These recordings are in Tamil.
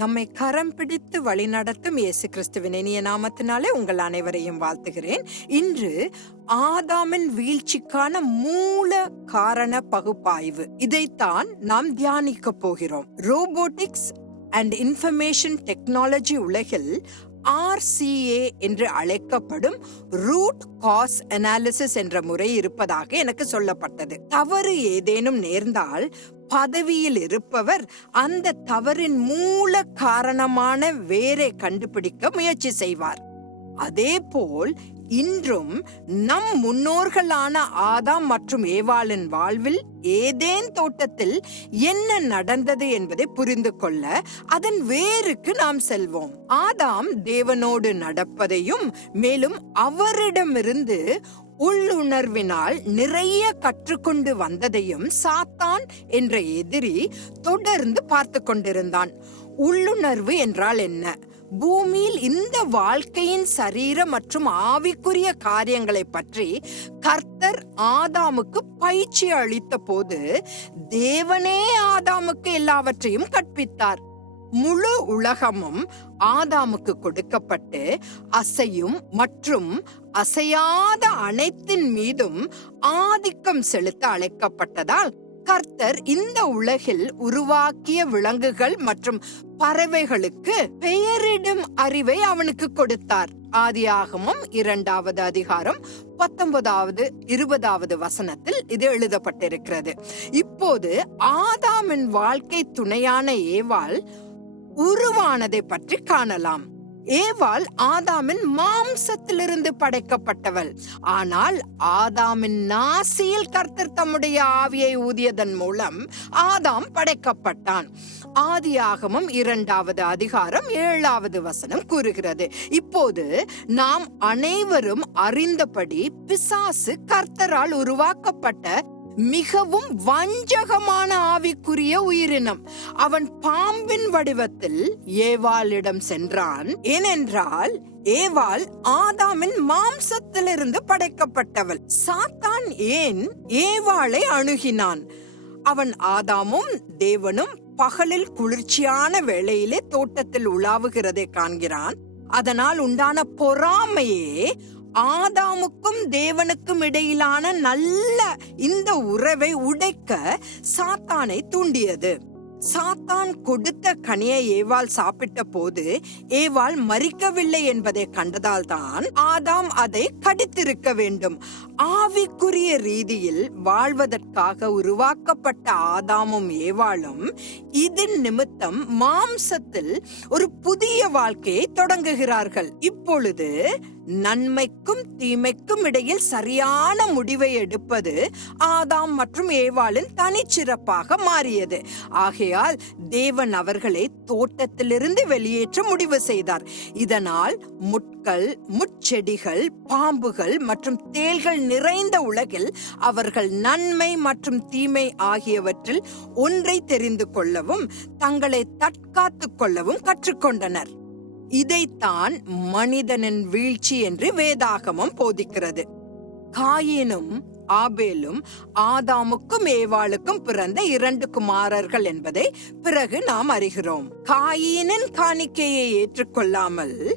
நம்மை கரம் பிடித்து வழிநடத்தும் இயேசு கிறிஸ்துவின் இனிய நாமத்தினாலே உங்கள் அனைவரையும் வாழ்த்துகிறேன். இன்று ஆதாமின் வீழ்ச்சிக்கான மூல காரண பகுப்பாய்வு. இதைத்தான் நாம் தியானிக்க போகிறோம். ரோபோட்டிக்ஸ் அண்ட் இன்ஃபர்மேஷன் டெக்னாலஜி உலகில் ஆர்சிஏ என்று அழைக்கப்படும் ரூட் காஸ் அனாலிசிஸ் என்ற முறை இருப்பதாக எனக்கு சொல்லப்பட்டது. தவறு ஏதேனும் நேர்ந்தால் பதவியில் இருப்பவர் அந்த தவறின் மூல காரணமான வேரை கண்டுபிடிக்க முயற்சி செய்வார். அதேபோல் இன்றும் நம் முன்னோர்களான ஆதாம் மற்றும் ஏவாளின் வாழ்வில் ஏதேன் தோட்டத்தில் என்ன நடந்தது என்பதை புரிந்து கொள்ள அதன் வேருக்கு நாம் செல்வோம். ஆதாம் தேவனோடு நடப்பதையும் மேலும் அவரிடமிருந்து உள்ளுணர்வினால் நிறைய கற்றுக்கொண்டு வந்ததையும் சாத்தான் என்ற எதிரி தொடர்ந்து பார்த்து கொண்டிருந்தான். உள்ளுணர்வு என்றால் என்ன? பூமியில் இந்த வாழ்க்கையின் சரீர மற்றும் ஆவிக்குரிய காரியங்களை பற்றி கர்த்தர் ஆதாமுக்கு பயிற்சி அளித்த போது தேவனே ஆதாமுக்கு எல்லாவற்றையும் கற்பித்தார். முழு உலகமும் ஆதாமுக்கு கொடுக்கப்பட்டு அசையும் மற்றும் அசையாத அனைத்தின் மீதும் ஆதிக்கம் செலுத்த அழைக்கப்பட்டதால் கர்த்தர் இந்த உலகில் உருவாக்கிய விலங்குகள் மற்றும் பறவைகளுக்கு பெயரிடும் அறிவை அவனுக்கு கொடுத்தார். ஆதியாகமும் இரண்டாவது அதிகாரம் பத்தொன்பதாவது இருபதாவது வசனத்தில் இது எழுதப்பட்டிருக்கிறது. இப்போது ஆதாமின் வாழ்க்கை துணையான ஏவாள் உருவானதை பற்றி காணலாம். ஏவாள் ஆதாமின் மாம்சத்திலிருந்து படைக்கப்பட்டவள். ஆனால் ஆதாமின் நாசியில் கர்த்தர் தம்முடைய ஆவியை ஊதியதன் மூலம் ஆதாம் படைக்கப்பட்டான். ஆதியாகமும் இரண்டாவது அதிகாரம் ஏழாவது வசனம் கூறுகிறது. இப்போது நாம் அனைவரும் அறிந்தபடி பிசாசு கர்த்தரால் உருவாக்கப்பட்ட மிகவும் வஞ்சகமான ஆவிக்குரிய உயிரினம். அவன் பாம்பின் வடிவத்தில் ஏவாளிடம் சென்றான். ஏனென்றால் ஏவாள் ஆதாமின் மாம்சத்திலிருந்து படைக்கப்பட்டவள். சாத்தான் ஏன் ஏவாளை அணுகினான்? அவன் ஆதாமும் தேவனும் பகலில் குளிர்ச்சியான வேளையிலே தோட்டத்தில் உலாவுகிறதை காண்கிறான். அதனால் உண்டான பொறாமையே ஆதாமுக்கும் தேவனுக்கும் இடையிலான நல்ல இந்த உறவை உடைக்க சாத்தானை தூண்டியது. சாத்தான் கொடுத்த கனியை ஏவாள் சாப்பிட்ட போது ஏவாள் மறிக்கவில்லை என்பதை கண்டதால் தான் ஆதாம் அதை கடித்திருக்க வேண்டும். ஆவிக்குரிய ரீதியில் வாழ்வதற்காக உருவாக்கப்பட்ட ஆதாமும் ஏவாளும் இதன் நிமித்தம் மாம்சத்தில் ஒரு புதிய வாழ்க்கையை தொடங்குகிறார்கள். இப்பொழுது நன்மைக்கும் தீமைக்கும் இடையில் சரியான முடிவை எடுப்பது ஆதாம் மற்றும் ஏவாளின் தனிச்சிறப்பாக மாறியது. ஆகையால் தேவன் அவர்களை தோட்டத்திலிருந்து வெளியேற்ற முடிவு செய்தார். இதனால் முட்கள் முச்செடிகள் பாம்புகள் மற்றும் தேள்கள் நிறைந்த உலகில் அவர்கள் நன்மை மற்றும் தீமை ஆகியவற்றில் ஒன்றை தெரிந்து கொள்ளவும் தங்களை தற்காத்துக் கொள்ளவும் கற்றுக்கொண்டனர். இதைத்தான் மனிதனின் வீழ்ச்சி என்று வேதாகமம் போதிக்கிறது. காயினும் ஆபேலும் ஆதாமுக்கும் ஏவாளுக்கும் பிறந்த இரண்டு குமாரர்கள் என்பதை பிறகு நாம் அறிகிறோம். காயினின் காணிக்கையை ஏற்றுக்கொள்ளாமல்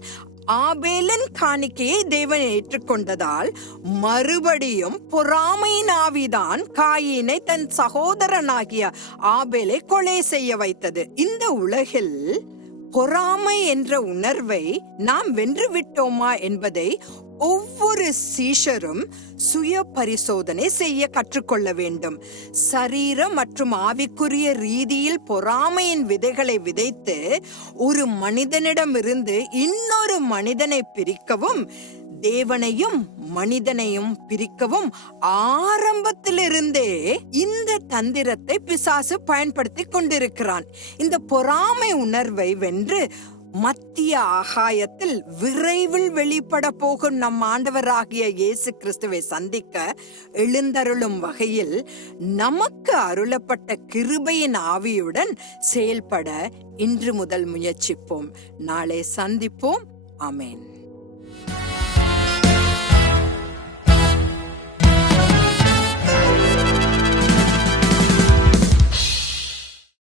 ஆபேலின் காணிக்கையை தேவன் ஏற்றுக்கொண்டதால் மறுபடியும் பொறாமையின் ஆவிதான் காயினை தன் சகோதரனாகிய ஆபேலை கொலை செய்ய வைத்தது. இந்த உலகில் பொறாமை என்ற உணர்வை நாம் வென்று விட்டோமா என்பதை ஒவ்வொரு சீஷரும் சுய பரிசோதனை செய்ய கற்றுக்கொள்ள வேண்டும். சரீர மற்றும் ஆவிக்குரிய ரீதியில் பொறாமையின் விதைகளை விதைத்து ஒரு மனிதனிடமிருந்து இன்னொரு மனிதனை பிரிக்கவும் தேவனையும் மனிதனையும் பிரிக்கவும் ஆரம்பத்திலிருந்தே இந்த தந்திரத்தை பிசாசு பயன்படுத்தி கொண்டிருக்கிறான். இந்த பொறாமை உணர்வை வென்று மத்திய ஆகாயத்தில் விரைவில் வெளிப்பட போகும் நம் ஆண்டவராகிய இயேசு கிறிஸ்துவை சந்திக்க எழுந்தருளும் வகையில் நமக்கு அருளப்பட்ட கிருபையின் ஆவியுடன் செயல்பட இன்று முதல் முயற்சிப்போம். நாளை சந்திப்போம். அமேன்